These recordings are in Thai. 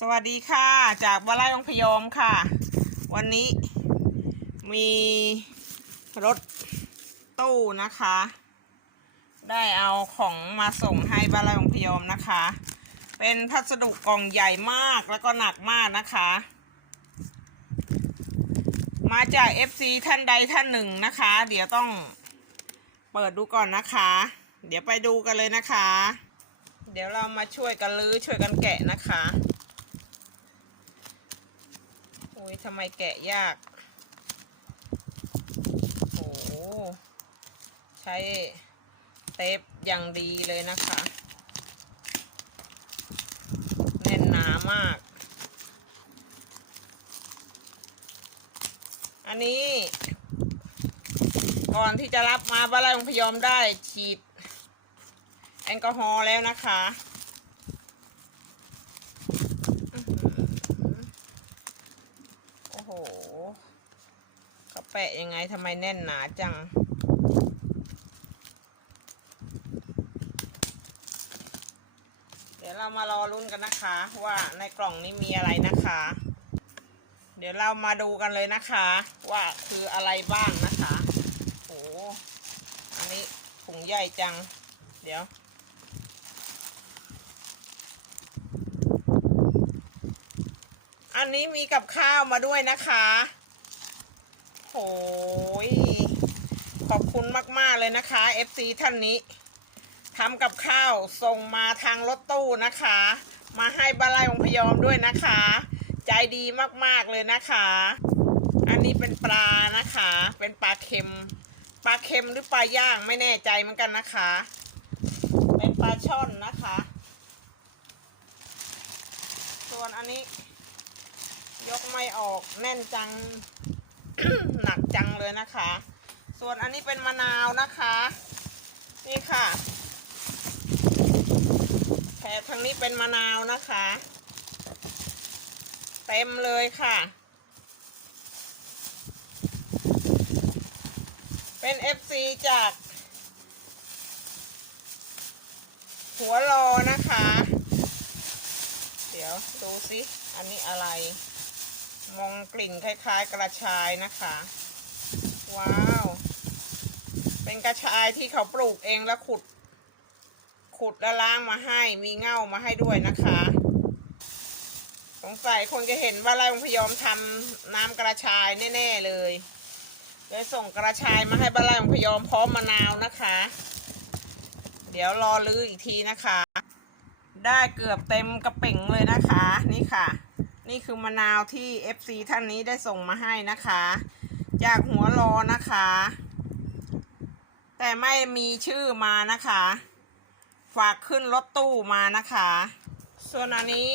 สวัสดีค่ะ จากวาไลองพยอมค่ะ วันนี้มีรถตู้นะคะ ได้เอาของมาส่งให้บานไร่องพยอมนะคะ เป็นพัสดุกล่องใหญ่มากแล้วก็หนักมากนะคะ มาจาก FC ท่านใดท่านหนึ่งนะคะ เดี๋ยวต้องเปิดดูก่อนนะคะ เดี๋ยวไปดูกันเลยนะคะ เดี๋ยวเรามาช่วยกันลื้อช่วยกันแกะนะคะ อ้ยทำไมแกะยาก โอ้โหใช้เทปอย่างดีเลยนะคะแน่นหนามาก อันนี้ ก่อนที่จะรับมาบ้านไร่องพยอมได้ฉีด แอลกอฮอล์แล้วนะคะอื้อหือโอ้โหกระ แปะยังไงทำไมแน่นหนาจัง เดี๋ยวเรามารอลุ้นกันนะคะ ว่าในกล่องนี้มีอะไรนะคะ เดี๋ยวเรามาดูกันเลยนะคะ ว่าคืออะไรบ้างนะคะโอ้โหอันนี้ถุงใหญ่จัง เดี๋ยวอันนี้มีกับข้าวมาด้วยนะคะ โหยขอบคุณมาก ๆ เลยนะคะ FC ท่านนี้ทำกับข้าวส่งมาทางรถตู้นะคะ มาให้บ้านไร่องพยอมด้วยนะคะ ใจดีมาก ๆ เลยนะคะ อันนี้เป็นปลานะคะ เป็นปลาเค็ม ปลาเค็มหรือปลาย่างไม่แน่ใจเหมือนกันนะคะ เป็นปลาช่อนนะคะ ส่วนอันนี้ยกไม่ออกแน่นจัง หนักจังเลยนะคะ ส่วนอันนี้เป็นมะนาวนะคะ นี่ค่ะแถบทางนี้เป็นมะนาวนะคะ เต็มเลยค่ะ เป็น FC จาก หัวรอนะคะ เดี๋ยวดูสิ อันนี้อะไร มองกลิ่นคล้ายๆ กระชายนะคะ ว้าว เป็นกระชายที่เขาปลูกเองแล้วขุด ขุดแล้วล้างมาให้มีเง่ามาให้ด้วยนะคะสงสัยคนจะเห็นว่าไรองพยอมทำน้ำกระชายแน่ๆเลยเลยส่งกระชายมาให้บ้านไรองพยอมพร้อมมะนาวนะคะ เดี๋ยวรอลื้ออีกทีนะคะ ได้เกือบเต็มกระเป๋งเลยนะคะ นี่ค่ะ นี่คือมะนาวที่ FC ท่านนี้ได้ส่งมาให้นะคะ จากหัวรอนะคะ แต่ไม่มีชื่อมานะคะ ฝากขึ้นรถตู้มานะคะ ส่วนอันนี้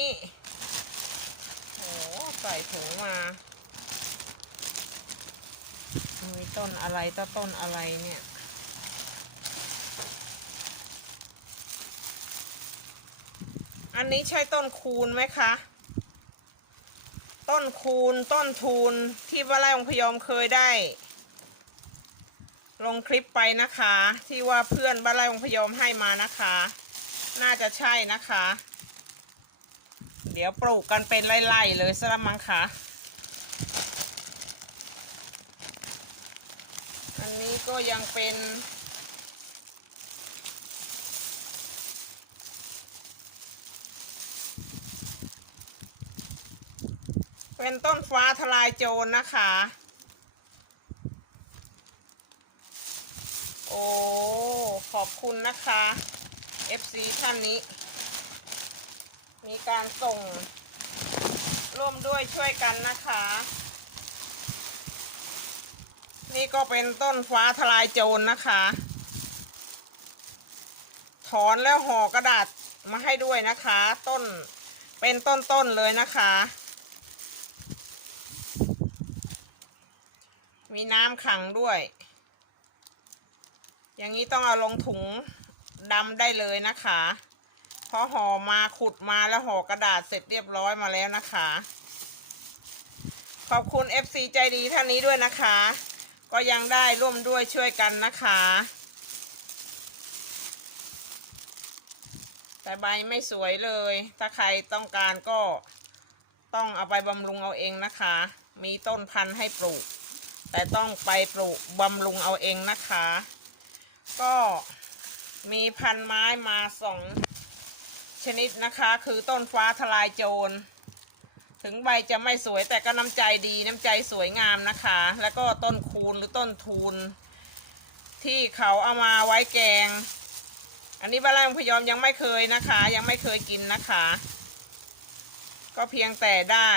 โอ้ใส่ถุงมามีต้นอะไรต้นต้นอะไรเนี่ยอันนี้ใช่ต้นคูณไหมคะ ต้นคูณต้นทูนที่ว่าไร่องพยอมเคยได้ ลงคลิปไปนะคะ ที่ว่าเพื่อนบ้านไร่องพยอมให้มานะคะ น่าจะใช่นะคะ เดี๋ยวปลูกกันเป็นไล่ๆเลยสละมังคะอันนี้ก็ยังเป็น เป็นต้นฟ้าทลายโจรนะคะ โอ้ ขอบคุณนะคะ FC ท่านนี้ มีการส่ง ร่วมด้วยช่วยกันนะคะ นี่ก็เป็นต้นฟ้าทลายโจรนะคะ ถอนแล้วห่อกระดาษมาให้ด้วยนะคะ ต้นเป็นต้นๆเลยนะคะ มีน้ำขังด้วย อย่างนี้ต้องเอาลงถุงดำได้เลยนะคะเพราะห่อมาขุดมาแล้วห่อกระดาษเสร็จเรียบร้อยมาแล้วนะคะ ขอบคุณ FC ใจดีท่านนี้ด้วยนะคะ ก็ยังได้ร่วมด้วยช่วยกันนะคะแต่ใบไม่สวยเลย ถ้าใครต้องการก็ต้องเอาไปบำรุงเอาเองนะคะ มีต้นพันธุ์ให้ปลูก แต่ต้องไปปลูกบำรุงเอาเองนะคะ ก็มีพันไม้มาสองชนิดนะคะ คือต้นฟ้าทลายโจร ถึงใบจะไม่สวยแต่ก็น้ำใจดีน้ำใจสวยงามนะคะ แล้วก็ต้นคูณหรือต้นทูลที่เขาเอามาไว้แกง อันนี้บ้านไร่พยอมยังไม่เคยนะคะ ยังไม่เคยกินนะคะ ก็เพียงแต่ได้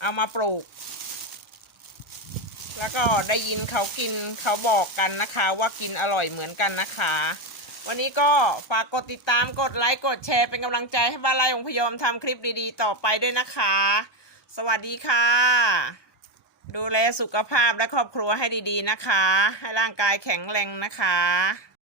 เอามาปลูก แล้วก็ได้ยินเขากินเขาบอกกันนะคะ ว่ากินอร่อยเหมือนกันนะคะ วันนี้ก็ฝากกดติดตามกดไลค์กดแชร์เป็นกำลังใจให้บ้านไร่องพยอมทำคลิปดีๆ ต่อไปด้วยนะคะ สวัสดีค่ะ ดูแลสุขภาพและครอบครัวให้ดีๆนะคะ ให้ร่างกายแข็งแรงนะคะ